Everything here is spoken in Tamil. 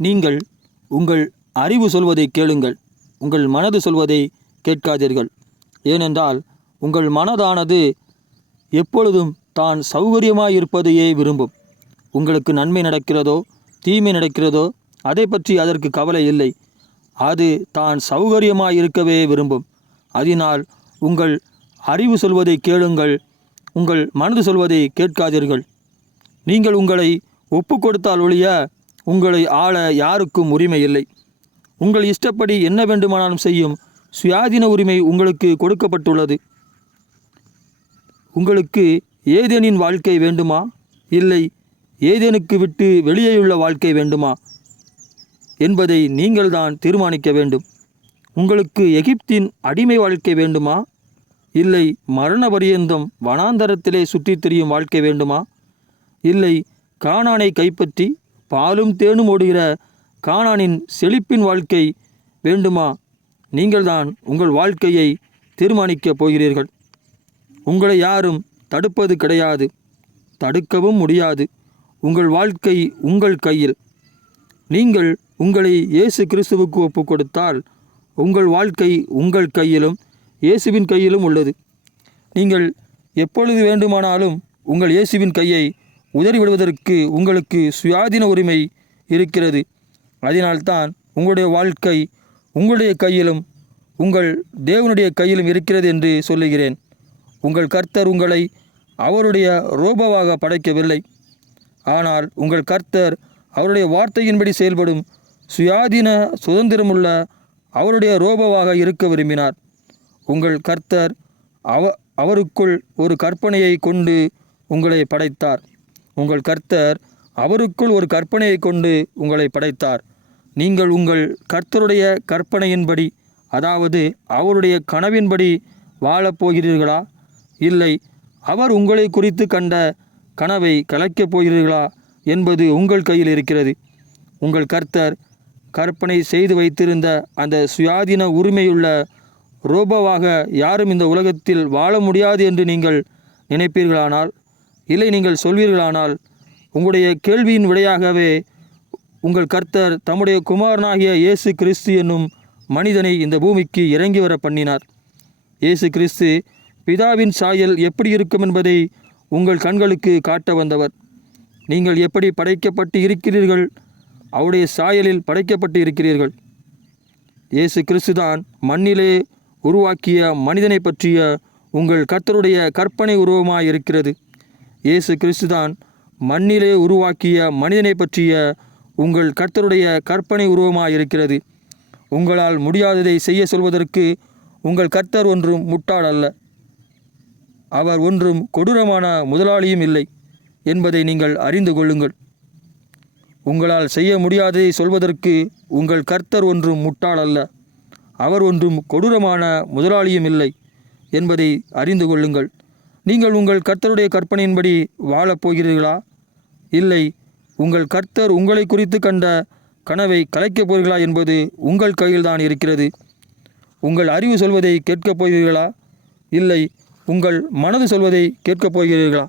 நீங்கள் உங்கள் அறிவு சொல்வதை கேளுங்கள், உங்கள் மனது சொல்வதை கேட்காதீர்கள். ஏனென்றால் உங்கள் மனதானது எப்பொழுதும் தான் சௌகரியமாயிருப்பதையே விரும்பும். உங்களுக்கு நன்மை நடக்கிறதோ தீமை நடக்கிறதோ அதை பற்றி அதற்கு கவலை இல்லை. அது தான் சௌகரியமாயிருக்கவே விரும்பும். அதனால் உங்கள் அறிவு சொல்வதை கேளுங்கள், உங்கள் மனது சொல்வதை கேட்காதீர்கள். நீங்கள் உங்களை ஒப்பு கொடுத்தால் ஒழிய உங்களை ஆள யாருக்கும் உரிமை இல்லை. உங்கள் இஷ்டப்படி என்ன வேண்டுமானாலும் செய்யும் சுயாதீன உரிமை உங்களுக்கு கொடுக்கப்பட்டுள்ளது. உங்களுக்கு ஏதேனின் வாழ்க்கை வேண்டுமா, இல்லை ஏதேனுக்கு விட்டு வெளியேயுள்ள வாழ்க்கை வேண்டுமா என்பதை நீங்கள்தான் தீர்மானிக்க வேண்டும். உங்களுக்கு எகிப்தின் அடிமை வாழ்க்கை வேண்டுமா, இல்லை மரண பரியந்தம் வனாந்தரத்திலே சுற்றித் திரியும் வாழ்க்கை வேண்டுமா, இல்லை கானானை கைப்பற்றி பாலும் தேனும் ஓடுகிற கானானின் செழிப்பின் வாழ்க்கை வேண்டுமா? நீங்கள்தான் உங்கள் வாழ்க்கையை தீர்மானிக்கப் போகிறீர்கள். உங்களை யாரும் தடுப்பது கிடையாது, தடுக்கவும் முடியாது. உங்கள் வாழ்க்கை உங்கள் கையில். நீங்கள் உங்களை இயேசு கிறிஸ்துவுக்கு ஒப்பு கொடுத்தால் உங்கள் வாழ்க்கை உங்கள் கையிலும் இயேசுவின் கையிலும் உள்ளது. நீங்கள் எப்பொழுது வேண்டுமானாலும் உங்கள் இயேசுவின் கையை உதறிவிடுவதற்கு உங்களுக்கு சுயாதீன உரிமை இருக்கிறது. அதனால்தான் உங்களுடைய வாழ்க்கை உங்களுடைய கையிலும் உங்கள் தேவனுடைய கையிலும் இருக்கிறது என்று சொல்லுகிறேன். உங்கள் கர்த்தர் உங்களை அவருடைய ரோபோவாக படைக்கவில்லை. ஆனால் உங்கள் கர்த்தர் அவருடைய வார்த்தையின்படி செயல்படும் சுயாதீன சுதந்திரமுள்ள அவருடைய ரோபோவாக இருக்க விரும்பினார். உங்கள் கர்த்தர் அவருக்குள் ஒரு கற்பனையை கொண்டு உங்களை படைத்தார். உங்கள் கர்த்தர் அவருக்குள் ஒரு கற்பனையை கொண்டு உங்களை படைத்தார். நீங்கள் உங்கள் கர்த்தருடைய கற்பனையின்படி, அதாவது அவருடைய கனவின்படி வாழப்போகிறீர்களா, இல்லை அவர் உங்களை குறித்து கண்ட கனவை கலைக்கப் போகிறீர்களா என்பது உங்கள் கையில் இருக்கிறது. உங்கள் கர்த்தர் கற்பனை செய்து வைத்திருந்த அந்த சுயாதீன உரிமையுள்ள ரோபோவாக யாரும் இந்த உலகத்தில் வாழ முடியாது என்று நீங்கள் நினைப்பீர்களானால், இல்லை நீங்கள் சொல்வீர்களானால், உங்களுடைய கேள்வியின் விடையாகவே உங்கள் கர்த்தர் தம்முடைய குமாரனாகிய இயேசு கிறிஸ்து என்னும் மனிதனை இந்த பூமிக்கு இறங்கி வர பண்ணினார். இயேசு கிறிஸ்து பிதாவின் சாயல் எப்படி இருக்கும் என்பதை உங்கள் கண்களுக்கு காட்ட வந்தவர். நீங்கள் எப்படி படைக்கப்பட்டு இருக்கிறீர்கள், அவருடைய சாயலில் படைக்கப்பட்டு இருக்கிறீர்கள். இயேசு கிறிஸ்துதான் மண்ணிலே உருவாக்கிய மனிதனை பற்றிய உங்கள் கர்த்தருடைய கற்பனை உருவமாய் இருக்கிறது. இயேசு கிறிஸ்துதான் மண்ணிலே உருவாக்கிய மனிதனை பற்றிய உங்கள் கர்த்தருடைய கற்பனை உருவமாய் இருக்கிறது. உங்களால் முடியாததை செய்ய சொல்வதற்கு உங்கள் கர்த்தர் ஒன்றும் முட்டாள் அல்ல. அவர் ஒன்றும் கொடூரமான முதலாளியும் இல்லை என்பதை நீங்கள் அறிந்து கொள்ளுங்கள். உங்களால் செய்ய முடியாததை சொல்வதற்கு உங்கள் கர்த்தர் ஒன்றும் முட்டாள் அல்ல. அவர் ஒன்றும் கொடூரமான முதலாளியும் இல்லை என்பதை அறிந்து கொள்ளுங்கள். நீங்கள் உங்கள் கர்த்தருடைய கற்பனையின்படி வாழப்போகிறீர்களா, இல்லை உங்கள் கர்த்தர் உங்களை குறித்து கண்ட கனவை கலைக்கப் போகிறீர்களா என்பது உங்கள் கையில்தான் இருக்கிறது. உங்கள் அறிவு சொல்வதை கேட்கப் போகிறீர்களா, இல்லை உங்கள் மனது சொல்வதை கேட்கப் போகிறீர்களா?